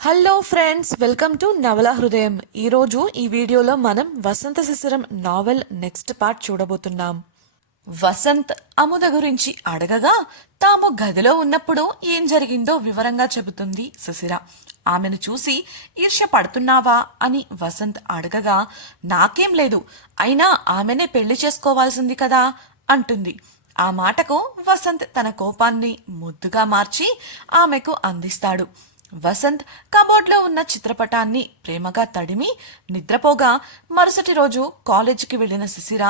Hello friends welcome to నవల హృదయం ఈరోజు ఈ వీడియోలో మనం Vasantha Sisiram novel next part చూడబోతున్నాం. వసంత్ అముద గురించి అడగగా తాము గదిలో ఉన్నప్పుడు ఏం జరిగిందో వివరంగా చెబుతుంది శిశిర. ఆమెను చూసి ఈర్ష్య పడుతున్నావా? అని వసంత్ అడగగా నాకేం లేదు. అయినా ఆమెనే పెళ్ళి చేసుకోవాల్సింది కదా అంటుంది. ఆ మాటకు వసంత్ తన కోపాన్ని ముద్దుగా మార్చి ఆమెకు అందిస్తాడు. వసంత్ కబోర్డ్లో ఉన్న చిత్రపటాన్ని ప్రేమగా తడిమి నిద్రపోగా మరుసటి రోజు కాలేజీకి వెళ్ళిన శిశిర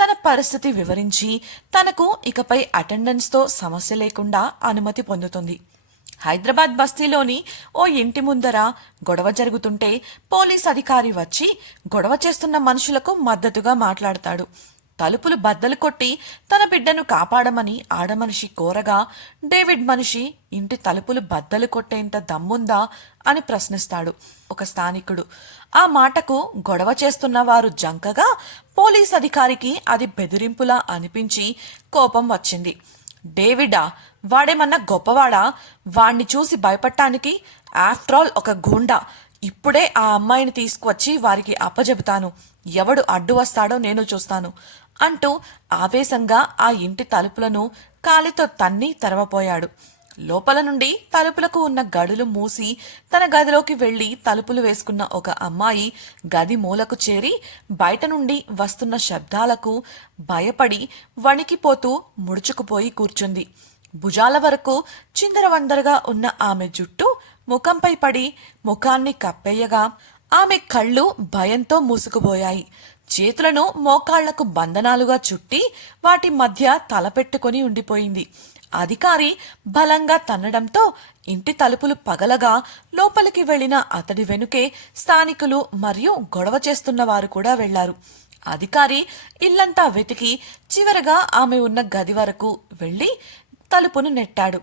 తన పరిస్థితి వివరించి తనకు ఇకపై అటెండెన్స్తో సమస్య లేకుండా అనుమతి పొందుతుంది. హైదరాబాద్ బస్తీలోని ఓ ఇంటి ముందర గొడవ జరుగుతుంటే పోలీస్ అధికారి వచ్చి గొడవ చేస్తున్న మనుషులకు మద్దతుగా మాట్లాడతాడు. తలుపులు బద్దలు కొట్టి తన బిడ్డను కాపాడమని ఆడమనిషి కోరగా డేవిడ్ మనిషి ఇంటి తలుపులు బద్దలు కొట్టేంత దమ్ముందా? అని ప్రశ్నిస్తాడు ఒక స్థానికుడు. ఆ మాటకు గొడవ చేస్తున్న వారు జంకగా? పోలీస్ అధికారికి అది బెదిరింపులా అనిపించి కోపం వచ్చింది. డేవిడా వాడేమన్నా గొప్పవాడా? వాణ్ణి చూసి భయపడటానికి ఆఫ్టర్ ఆల్ ఒక గూండా. ఇప్పుడే ఆ అమ్మాయిని తీసుకువచ్చి వారికి అప్పజెబుతాను. ఎవడు అడ్డు వస్తాడో నేను చూస్తాను. అంటూ ఆవేశంగా ఆ ఇంటి తలుపులను కాలితో తన్ని తెరవపోయాడు లోపల నుండి తలుపులకు ఉన్న గడులు మూసి తన గదిలోకి వెళ్ళి తలుపులు వేసుకున్న ఒక అమ్మాయి గది మూలకు చేరి బయట నుండి వస్తున్న శబ్దాలకు భయపడి వణికిపోతూ ముడుచుకుపోయి కూర్చుంది. భుజాల వరకు చిందరవందరగా ఉన్న ఆమె జుట్టు ముఖంపై పడి ముఖాన్ని కప్పేయగా ఆమె కళ్ళు భయంతో మూసుకుపోయాయి. చేతులను మోకాళ్ళకు బంధనాలుగా చుట్టి వాటి మధ్య తలపెట్టుకొని ఉండిపోయింది. అధికారి బలంగా తన్నడంతో ఇంటి తలుపులు పగలగా లోపలికి వెళ్ళిన అతడి వెనుకే స్థానికులు మరియు గొడవ చేస్తున్న వారు కూడా వెళ్ళారు. అధికారి ఇల్లంతా వెతికి చివరగా ఆమె ఉన్న గది వరకు వెళ్ళి తలుపును నెట్టాడు.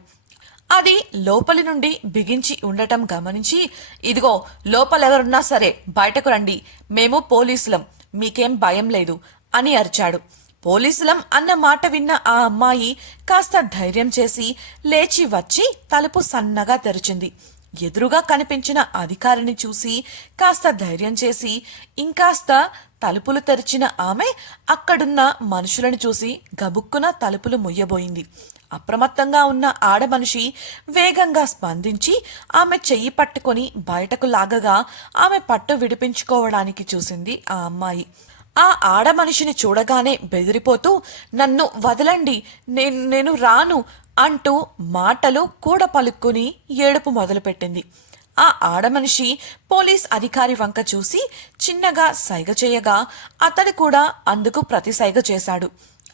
అది లోపలి నుండి బిగించి ఉండటం గమనించి ఇదిగో లోపలెవరున్నా సరే బయటకు రండి. మేము పోలీసులం. మీకేం భయం లేదు అని అరిచాడు. పోలీసులం అన్న మాట విన్న ఆ అమ్మాయి కాస్త ధైర్యం చేసి లేచి వచ్చి తలుపు సన్నగా తెరిచింది. ఎదురుగా కనిపించిన అధికారిని చూసి కాస్త ధైర్యం చేసి ఇంకాస్త తలుపులు తెరిచిన ఆమె అక్కడున్న మనుషులను చూసి గబుక్కున తలుపులు ముయ్యబోయింది. అప్రమత్తంగా ఉన్న ఆడమనిషి వేగంగా స్పందించి ఆమె చెయ్యి పట్టుకొని బయటకు లాగగా ఆమె పట్టు విడిపించుకోవడానికి చూసింది ఆ అమ్మాయి. ఆ ఆడమనిషిని చూడగానే బెదిరిపోతూ నన్ను వదలండి నేను నేను రాను అంటూ మాటలు కూడా పలుక్కుని ఏడుపు మొదలుపెట్టింది. ఆ ఆడమనిషి పోలీస్ అధికారి వంక చూసి చిన్నగా సైగ చేయగా అతడు కూడా అందుకు ప్రతి సైగ చేశాడు.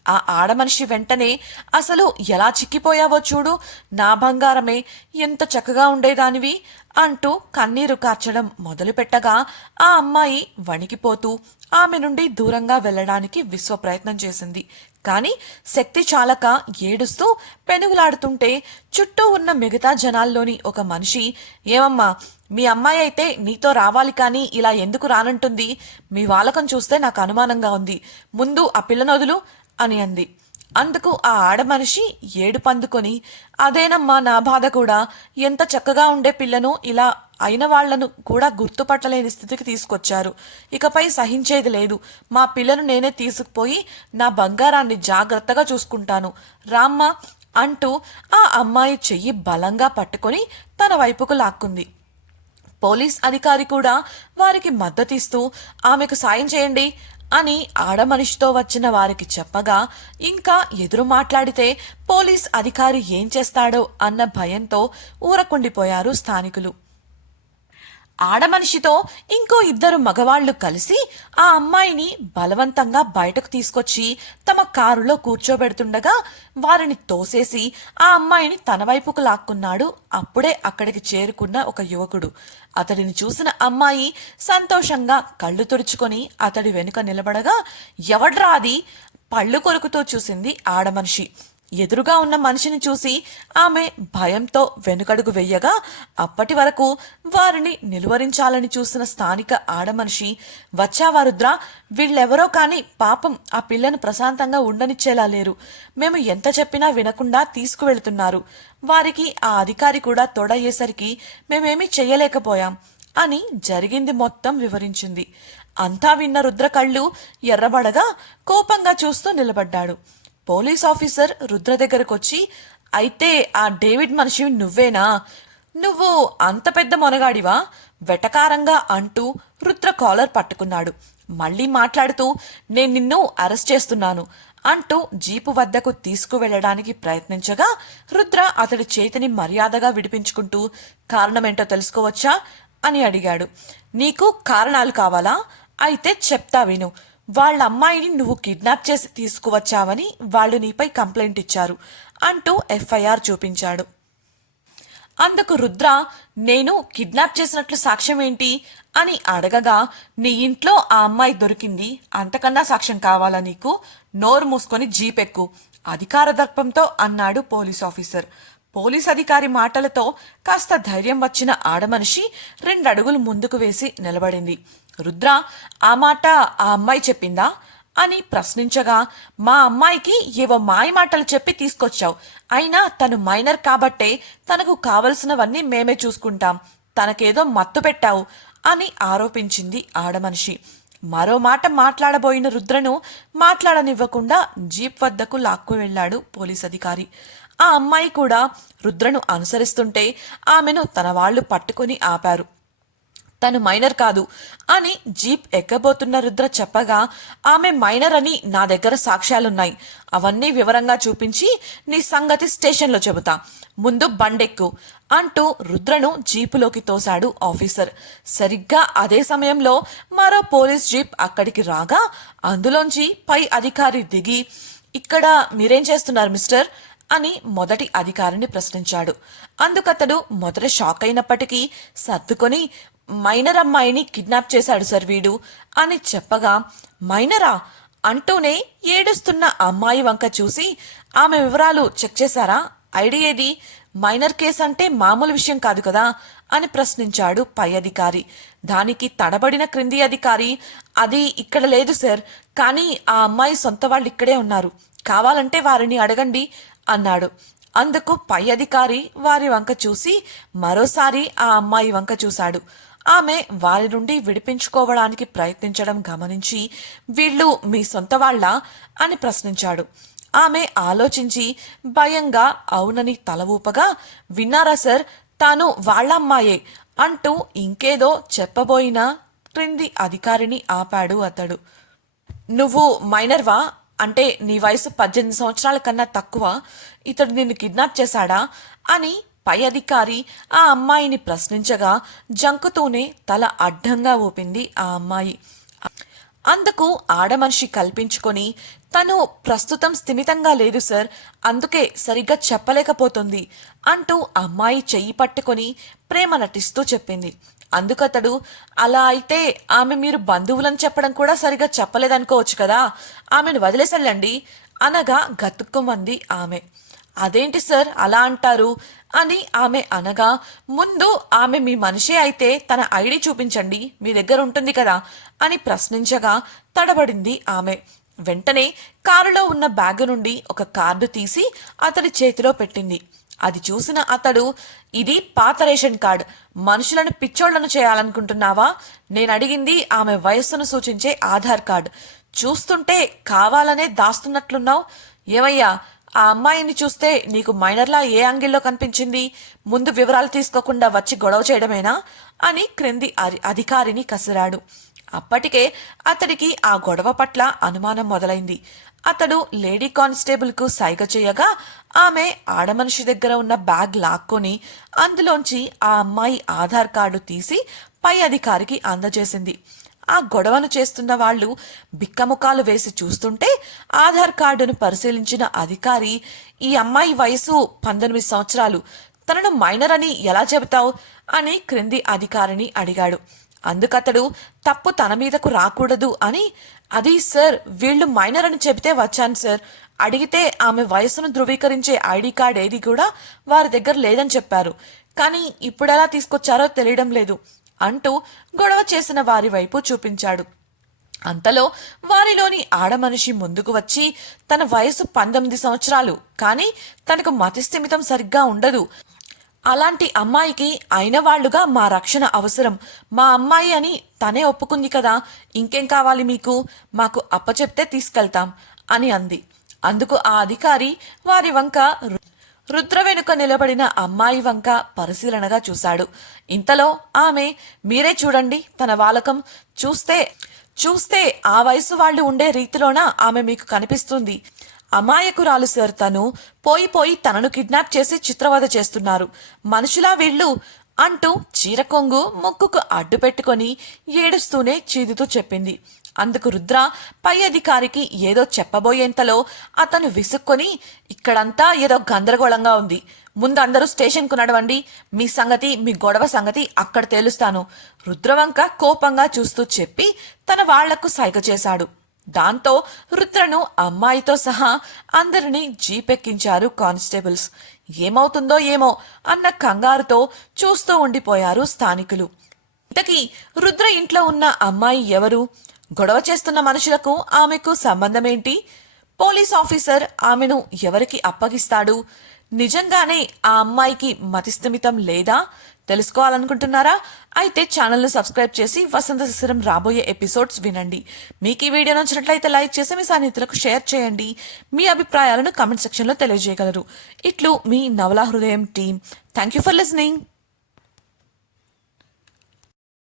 ఆ ఆడమనిషి వెంటనే అసలు ఎలా చిక్కిపోయావో చూడు. నా బంగారమే ఎంత చక్కగా ఉండేదానివి అంటూ కన్నీరు కార్చడం మొదలుపెట్టగా ఆ అమ్మాయి వణికిపోతూ ఆమె నుండి దూరంగా వెళ్ళడానికి విశ్వ ప్రయత్నం చేసింది. కానీ శక్తి చాలక ఏడుస్తూ పెనుగులాడుతుంటే చుట్టూ ఉన్న మిగతా జనాల్లోని ఒక మనిషి ఏమమ్మా మీ అమ్మాయి అయితే నీతో రావాలి కానీ ఇలా ఎందుకు రానంటుంది? మీ వాలకం చూస్తే నాకు అనుమానంగా ఉంది. ముందు ఆ పిల్లనొదులు అని అంది. అందుకు ఆ ఆడమనిషి ఏడు పందుకొని అదేనమ్మా నా బాధ కూడా. ఎంత చక్కగా ఉండే పిల్లను ఇలా అయిన వాళ్ళను కూడా గుర్తుపట్టలేని స్థితికి తీసుకొచ్చారు. ఇకపై సహించేది లేదు. మా పిల్లను నేనే తీసుకుపోయి నా బంగారాన్ని జాగ్రత్తగా చూసుకుంటాను. రామ్మ అంటూ ఆ అమ్మాయి చెయ్యి బలంగా పట్టుకొని తన వైపుకు లాక్కుంది. పోలీస్ అధికారి కూడా వారికి మద్దతిస్తూ ఆమెకు సాయం చేయండి. అని ఆడమనిషితో వచ్చిన వారికి చెప్పగా ఇంకా ఎదురు మాట్లాడితే పోలీస్ అధికారి ఏం చేస్తాడో అన్న భయంతో ఊరకుండిపోయారు స్థానికులు. ఆడమనిషితో ఇంకో ఇద్దరు మగవాళ్ళు కలిసి ఆ అమ్మాయిని బలవంతంగా బయటకు తీసుకొచ్చి తమ కారులో కూర్చోబెడుతుండగా వారిని తోసేసి ఆ అమ్మాయిని తన వైపుకు లాక్కున్నాడు. అప్పుడే అక్కడికి చేరుకున్న ఒక యువకుడు. అతడిని చూసిన అమ్మాయి సంతోషంగా కళ్ళు తుడుచుకొని అతడి వెనుక నిలబడగా ఎవడ్రా అది? పళ్ళు కొరుకుతో చూసింది ఆడమనిషి. ఎదురుగా ఉన్న మనిషిని చూసి ఆమె భయంతో వెనుకడుగు వెయ్యగా అప్పటి వరకు వారిని నిలువరించాలని చూసిన స్థానిక ఆడమనిషి వచ్చావారుద్ర వీళ్ళెవరో కాని పాపం ఆ పిల్లను ప్రశాంతంగా ఉండనిచ్చేలా లేరు. మేము ఎంత చెప్పినా వినకుండా తీసుకువెళ్తున్నారు. వారికి ఆ అధికారి కూడా తోడయ్యేసరికి మేమేమీ చెయ్యలేకపోయాం అని జరిగింది మొత్తం వివరించింది. అంతా విన్న రుద్ర కళ్ళు ఎర్రబడగా కోపంగా చూస్తూ నిలబడ్డాడు. పోలీస్ ఆఫీసర్ రుద్ర దగ్గరకొచ్చి అయితే ఆ డేవిడ్ మనిషి నువ్వేనా? నువ్వు అంత పెద్ద మొనగాడివా? వెటకారంగా అంటూ రుద్ర కాలర్ పట్టుకున్నాడు. మళ్ళీ మాట్లాడుతూ నేను నిన్ను అరెస్ట్ చేస్తున్నాను అంటూ జీపు వద్దకు తీసుకువెళ్ళడానికి ప్రయత్నించగా రుద్ర అతడి చేతిని మర్యాదగా విడిపించుకుంటూ కారణమేంటో తెలుసుకోవచ్చా? అని అడిగాడు. నీకు కారణాలు కావాలా? అయితే చెప్తా విను. వాళ్ళ అమ్మాయిని నువ్వు కిడ్నాప్ చేసి తీసుకువచ్చావని వాళ్ళు నీపై కంప్లైంట్ ఇచ్చారు అంటూ ఎఫ్ఐఆర్ చూపించాడు. అందుకు రుద్ర నేను కిడ్నాప్ చేసినట్లు సాక్ష్యం ఏంటి? అని అడగగా నీ ఇంట్లో ఆ అమ్మాయి దొరికింది. అంతకన్నా సాక్ష్యం కావాలా నీకు? నోరు మూసుకొని జీపెక్కు. అధికార దర్పంతో అన్నాడు పోలీస్ ఆఫీసర్. పోలీస్ అధికారి మాటలతో కాస్త ధైర్యం వచ్చిన ఆడమనిషి రెండడుగులు ముందుకు వేసి నిలబడింది. రుద్ర ఆ మాట ఆ అమ్మాయి చెప్పిందా? అని ప్రశ్నించగా మా అమ్మాయికి ఏవో మాయ మాటలు చెప్పి తీసుకొచ్చావు. అయినా తను మైనర్ కాబట్టే తనకు కావలసినవన్నీ మేమే చూసుకుంటాం. తనకేదో మత్తు పెట్టావు అని ఆరోపించింది ఆడమనిషి మరో మాట మాట్లాడబోయిన రుద్రను మాట్లాడనివ్వకుండా జీప్ వద్దకు లాక్కు వెళ్ళాడు పోలీస్ అధికారి. ఆ అమ్మాయి కూడా రుద్రను అనుసరిస్తుంటే ఆమెను తన వాళ్ళు పట్టుకుని ఆపారు. తను మైనర్ కాదు అని జీప్ ఎక్కబోతున్న రుద్ర చెప్పగా ఆమె మైనర్ అని నా దగ్గర సాక్ష్యాలున్నాయి. అవన్నీ వివరంగా చూపించి నీ సంగతి స్టేషన్లో చెబుతా. ముందు బండెక్కు అంటూ రుద్రను జీపులోకి తోశాడు ఆఫీసర్. సరిగ్గా అదే సమయంలో మరో పోలీస్ జీప్ అక్కడికి రాగా అందులోంచి పై అధికారి దిగి ఇక్కడ మీరేం చేస్తున్నారు మిస్టర్? అని మొదటి అధికారిని ప్రశ్నించాడు. అందుకతడు మొదట షాక్ అయినప్పటికీ సర్దుకొని మైనర్ అమ్మాయిని కిడ్నాప్ చేశాడు సార్ వీడు అని చెప్పగా మైనరా అంటూనే ఏడుస్తున్న అమ్మాయి వంక చూసి ఆమె వివరాలు చెక్ చేశారా? ఐడి ఏది? మైనర్ కేసు అంటే మామూలు విషయం కాదు కదా? అని ప్రశ్నించాడు పై అధికారి. దానికి తడబడిన క్రింది అధికారి అది ఇక్కడ లేదు సార్ కానీ ఆ అమ్మాయి సొంత వాళ్ళు ఇక్కడే ఉన్నారు కావాలంటే వారిని అడగండి అన్నాడు. అందుకు పై అధికారి వారి వంక చూసి మరోసారి ఆ అమ్మాయి వంక చూశాడు. ఆమె వారి నుండి విడిపించుకోవడానికి ప్రయత్నించడం గమనించి వీళ్ళు మీ సొంత వాళ్ళ? అని ప్రశ్నించాడు. ఆమె ఆలోచించి భయంగా అవునని తల ఊపగా విన్నారా సార్ తాను వాళ్ళ అమ్మాయే అంటూ ఇంకేదో చెప్పబోయిన క్రింది అధికారిని ఆపాడు అతడు. నువ్వు మైనర్వా? అంటే నీ వయసు పద్దెనిమిది సంవత్సరాల కన్నా తక్కువ. ఇతడు నిన్ను కిడ్నాప్ చేశాడా? అని పై అధికారి ఆ అమ్మాయిని ప్రశ్నించగా జంకుతూనే తల అడ్డంగా ఊపింది ఆ అమ్మాయి. అందుకు ఆడమనిషి కల్పించుకొని తను ప్రస్తుతం స్థిమితంగా లేదు సార్ అందుకే సరిగ్గా చెప్పలేకపోతుంది అంటూ అమ్మాయి చెయ్యి పట్టుకొని ప్రేమ నటిస్తూ చెప్పింది. అందుకతడు అలా అయితే ఆమె మీరు బంధువులను చెప్పడం కూడా సరిగా చెప్పలేదనుకోవచ్చు కదా ఆమెను వదిలేసెళ్ళండి అనగా గతుక్కుమంది ఆమె. అదేంటి సార్ అలా అంటారు? అని ఆమె అనగా ముందు ఆమె మీ మనిషి అయితే తన ఐడి చూపించండి మీ దగ్గర ఉంటుంది కదా? అని ప్రశ్నించగా తడబడింది ఆమె. వెంటనే కారులో ఉన్న బ్యాగు నుండి ఒక కార్డు తీసి అతడి చేతిలో పెట్టింది. అది చూసిన అతడు ఇది పాత రేషన్ కార్డ్. మనుషులను పిచ్చోళ్ళను చేయాలనుకుంటున్నావా? నేను అడిగింది ఆమె వయస్సును సూచించే ఆధార్ కార్డ్. చూస్తుంటే కావాలనే దాస్తున్నట్లున్నావు? ఏమయ్యా? ఆ అమ్మాయిని చూస్తే నీకు మైనర్లా ఏ యాంగిల్లో కనిపించింది? ముందు వివరాలు తీసుకోకుండా వచ్చి గొడవ చేయడమేనా? అని క్రింది అధికారిని కసిరాడు. అప్పటికే అతడికి ఆ గొడవ పట్ల అనుమానం మొదలైంది. అతడు లేడీ కానిస్టేబుల్కు సైగ చేయగా ఆమె ఆడమనిషి దగ్గర ఉన్న బ్యాగ్ లాక్కొని అందులోంచి ఆ అమ్మాయి ఆధార్ కార్డు తీసి పై అధికారికి అందజేసింది. ఆ గొడవను చేస్తున్న వాళ్ళు బిక్కముఖాలు వేసి చూస్తుంటే ఆధార్ కార్డును పరిశీలించిన అధికారి ఈ అమ్మాయి వయసు పంతొమ్మిది సంవత్సరాలు తనను మైనర్ అని ఎలా చెబుతావు? అని క్రింది అధికారిని అడిగాడు. అందుకతడు తప్పు తన మీదకు రాకూడదు అని అది సార్ వీళ్ళు మైనర్ అని చెబితే వచ్చాను సార్. అడిగితే ఆమె వయసును ధృవీకరించే ఐడి కార్డ్ ఏది కూడా వారి దగ్గర లేదని చెప్పారు. కానీ ఇప్పుడెలా తీసుకొచ్చారో తెలియడం లేదు. అంటూ గొడవ చేసిన వారి వైపు చూపించాడు. అంతలో వారిలోని ఆడమనిషి ముందుకు వచ్చి తన వయసు పంతొమ్మిది సంవత్సరాలు కానీ తనకు మతిస్థిమితం సరిగ్గా ఉండదు. అలాంటి అమ్మాయికి అయిన వాళ్ళుగా మా రక్షణ అవసరం. మా అమ్మాయి అని తనే ఒప్పుకుంది కదా ఇంకేం కావాలి మీకు? మాకు అప్పచెప్తే తీసుకెళ్తాం అని అంది. అందుకు ఆ అధికారి వారి వంక రుద్ర వెనుక నిలబడిన అమ్మాయి వంక పరిశీలనగా చూశాడు. ఇంతలో ఆమె మీరే చూడండి తన వాలకం చూస్తే చూస్తే ఆ వయసు వాళ్ళు ఉండే రీతిలోన ఆమె మీకు కనిపిస్తుంది. అమాయకురాలు సార్ తను పోయి పోయి తనను కిడ్నాప్ చేసి చిత్రవద చేస్తున్నారు. మనుషులా వీళ్ళు అంటూ చీరకొంగు ముక్కుకు అడ్డు పెట్టుకొని ఏడుస్తూనే చీదుతూ చెప్పింది. అందుకు రుద్ర పై అధికారికి ఏదో చెప్పబోయేంతలో అతను విసుక్కొని ఇక్కడంతా ఏదో గందరగోళంగా ఉంది. ముందు అందరూ స్టేషన్కు నడవండి. మీ సంగతి మీ గొడవ సంగతి అక్కడ తేలుస్తాను. రుద్రవంక కోపంగా చూస్తూ చెప్పి తన వాళ్ళకు సైగ చేశాడు. దాంతో రుద్రను అమ్మాయితో సహా అందరినీ జీపెక్కించారు కానిస్టేబుల్స్. ఏమవుతుందో ఏమో అన్న కంగారుతో చూస్తూ ఉండిపోయారు స్థానికులు. ఇంతకీ రుద్ర ఇంట్లో ఉన్న అమ్మాయి ఎవరు? గొడవ చేస్తున్న మనుషులకు ఆమెకు సంబంధమేంటి? పోలీస్ ఆఫీసర్ ఆమెను ఎవరికి అప్పగిస్తాడు? నిజంగానే ఆ అమ్మాయికి మతిస్థిమితం లేదా? తెలుసుకోవాలనుకుంటున్నారా? అయితే ఛానల్ను సబ్స్క్రైబ్ చేసి వసంత శిశిరం రాబోయే ఎపిసోడ్స్ వినండి. మీకు ఈ వీడియో నచ్చినట్లయితే లైక్ చేసి మీ సాన్నిహితులకు షేర్ చేయండి. మీ అభిప్రాయాలను కామెంట్ సెక్షన్లో తెలియజేయగలరు. ఇట్లు మీ నవలా హృదయం team thank you for listening.